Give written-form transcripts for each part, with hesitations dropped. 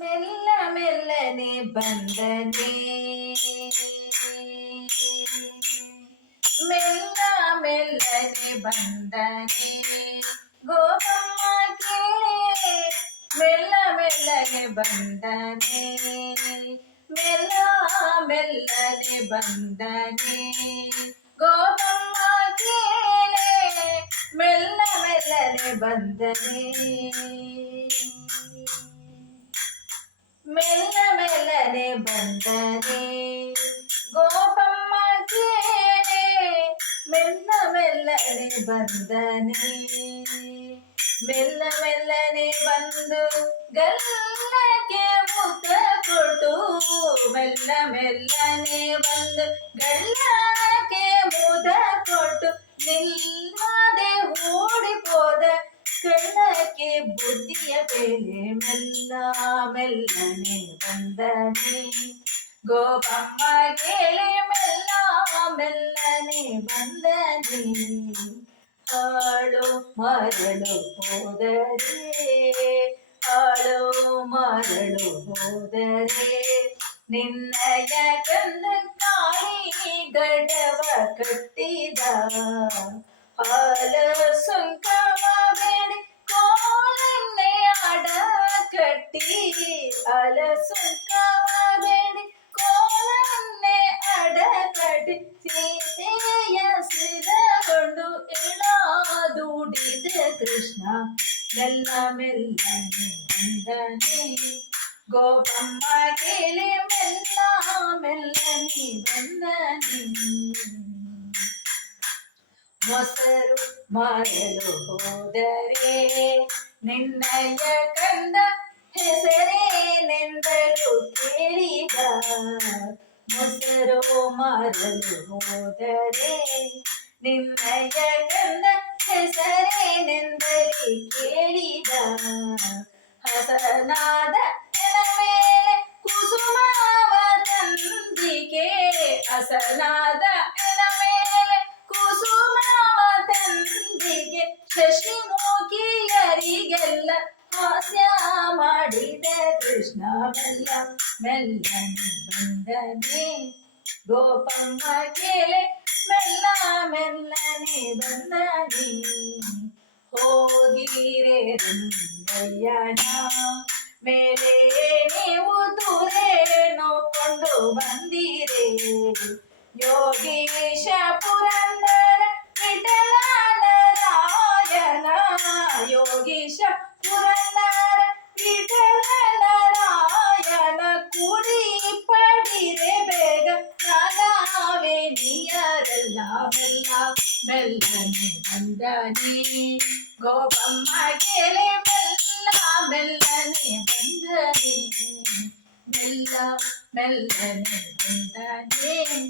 ಮೆಲ್ಲ ಮೆಲ್ಲನೆ ಬಂದನೆ, ಮೆಲ್ಲ ಮೆಲ್ಲನೆ ಬಂದನೆ ಗೋಪಮ್ಮ ಕೇಳೆ, ಮೆಲ್ಲ ಮೆಲ್ಲನೆ ಬಂದನೆ, ಮೆಲ್ಲ ಮೆಲ್ಲನೆ ಬಂದನೆ ಗೋಪಮ್ಮ ಕೇಳೆ, ಮೆಲ್ಲ ಮೆಲ್ಲನೆ ಬಂದನೆ, ಮೆಲ್ಲ ಮೆಲ್ಲನೆ ಬಂದನೆ ಗೋಪಮ್ಮ ಕೇಳೆ, ಮೆಲ್ಲ ಮೆಲ್ಲನೆ ಬಂದನೆ, ಮೆಲ್ಲ ಮೆಲ್ಲನೆ ಬಂದು ಗಲ್ಲಕ್ಕೆ ಮುತ್ತ ಕೊಟ್ಟು, ಮೆಲ್ಲ ಮೆಲ್ಲನೆ ಬಂದು ಗಲ್ಲಕ್ಕೆ ಮುದ ಕೊಟ್ಟು, ನಿಲ್ಲದೆ ಓಡಿಪೋದ ಕಳ್ಳಕ್ಕೆ ಬುದ್ಧಿಯ ಬೇಳೆ, ಮೆಲ್ಲ ಮೆಲ್ಲನೆ ಬಂದನೆ ಗೋಪಮ್ಮ ಕೇಳಿ, ಮೆಲ್ಲ ಮೆಲ್ಲನೆ ಬಂದನೆ. ಹಾಳು ಮರಳು ಹೋದರೆ, ಹಾಳು ಮರಳು ಹೋದರೆ, ನಿನ್ನಯ ಕಂದ ಕಾಳಿ ಗಡವ ಕಟ್ಟಿದ, ಹಾಲ ಸುಂಕವ ಬೇಡಿ ಕೋಲನ್ನೆ ಅಡ ಕಟ್ಟಿ, ಹಾಲ ಸುಂಕವ ಬೇಡಿ ಕೋಲನ್ನೆ ಅಡ ಕಟ್ಟಿ, ಸೀತೆಯ ಸಿರಗೊಂಡು ಇಳಾದುಡಿದ ಕೃಷ್ಣ, ಮೆಲ್ಲ ಮೆಲ್ಲನೆ ಬಂದನೆ ಗೋಪಮ್ಮ ಕೇಳಿ, ಮೆಲ್ಲ ಮೆಲ್ಲನೆ ಬಂದನೆ. ಮೊಸರು ಮಾರಲು ಹೋದರೆ, ನಿನ್ನಯ ಕಂದ ಹೆಸರೇನೆಂದಳು ಕೇಳಿದ, ಮೊಸರು ಮಾರಲು ಹೋದರೆ, ನಿನ್ನಯ ಕಂದ ಹೆಸರೇನೆಂದಳು ಕೇಳಿದ, ಹಸನಾದ ಎನ ಮೇಲೆ ಕುಸುಮವ ತಂದಿಗೆ, ಹಸನಾದ ಎನ ಮೇಲೆ ಕುಸುಮವ ತಂದಿಗೆ, ಶಶಿಮುಖಿಯರಿಗೆಲ್ಲ ಹಾಸ್ಯ ಮಾಡಿದ ಕೃಷ್ಣ, ಮೆಲ್ಲ ಮೆಲ್ಲನೆ ಬಂದನೆ ಗೋಪಮ್ಮ ಕೇಳೆ, ಮೆಲ್ಲ ಮೆಲ್ಲನೆ ಬಂದನೆ. ಹೋಗಿರೆ ರಂಗಯ್ಯನ ಮೇಲೆ ನೀವು ದೂರೇನೋ ಕೊಂಡು ಬಂದಿರೆ, ಯೋಗೀಶ ಪುರಂದರ ವಿಠಲ ನಾರಾಯಣ, ಯೋಗೀಶ ಪುರಂದರ ವಿಠಲ ನಾರಾಯಣ, ಕೂಡಿ ಪಡಿರೆ ಬೇಗ ನಾಗಾವೆ ನೀಯರೆಲ್ಲ, ಮೆಲ್ಲ ಮೆಲ್ಲನೆ ಬಂದನೆ ಗೋಪಮ್ಮ ಕೇಳಿ, ಮೆಲ್ಲ ಮೆಲ್ಲನೆ ಬಂದನೆ, ಮೆಲ್ಲ ಮೆಲ್ಲನೆ ಬಂದನೆ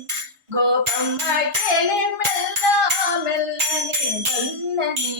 ಗೋಪಮ್ಮ ಕೇಳಿ, ಮೆಲ್ಲ ಮೆಲ್ಲನೆ ಬಂದನೆ.